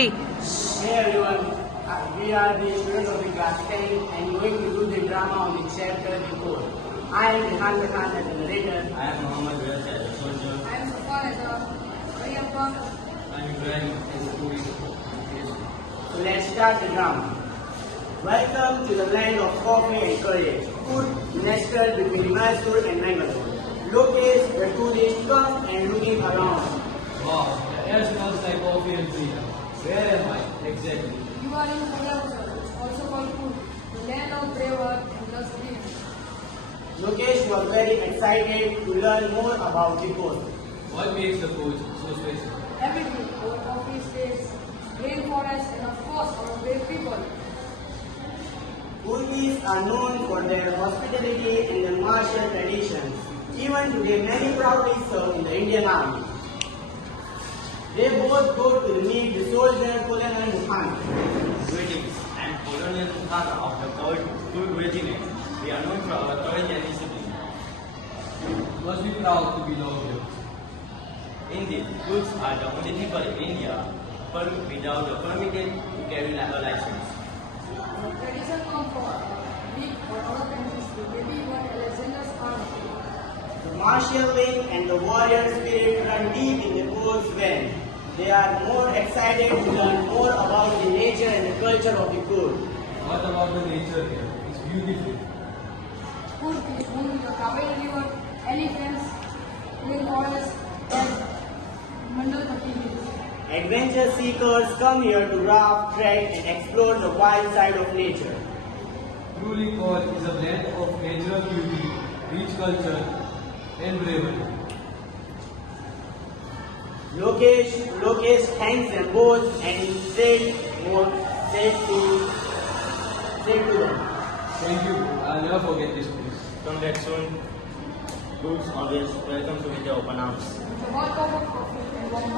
3. Hey everyone, we are the students of the class 10 and going to do the drama on the chapter before. I am Rehan Khan as the narrator. I am Muhammad Riaz as a soldier. I am Safar as a Rayappa. I am Ibrahim as a tourist. So let's start the drama. Welcome to the land of coffee and courage. Food nestled between Mysore and Mangalore. Located where tourists come and looking around. Wow, the air smells like coffee and tea. Where am I? Exactly. You are in Punjab, also called Food, the land of brave earth and lost dreams. Lokesh was very excited to learn more about the coast. What makes the coach so special? Everything, our coffee estates, rainforests, and of course our brave people. Urmis are known for their hospitality and their martial traditions. Even today, many proudly serve in the Indian Army. They both go to meet the soldier Colonel Mukhan. Greetings. I am Colonel Mukhana of the 3rd Food Regiment. We are known for our courage and discipline. You must be proud to belong here. Indeed, goods are the only people in India without the permitted to carry a license. Our tradition comes from Greek or other countries, maybe even Alexander's army. The martial wing and the warrior spirit run deep in the coast vein. They are more excited to learn more about the nature and the culture of the coast. What about the nature here? It's beautiful. Food is home to the Kaveri River, elephants, rainforests, and Mandalpatti hills. Adventure seekers come here to raft, trek and explore the wild side of nature. Truly, Kutch is a blend of natural beauty, rich culture, and bravery. Lokesh thanks them both and said to them. Thank you. I'll never forget this place. Come back soon. Goods always welcome to India open arms. The work of coffee and warm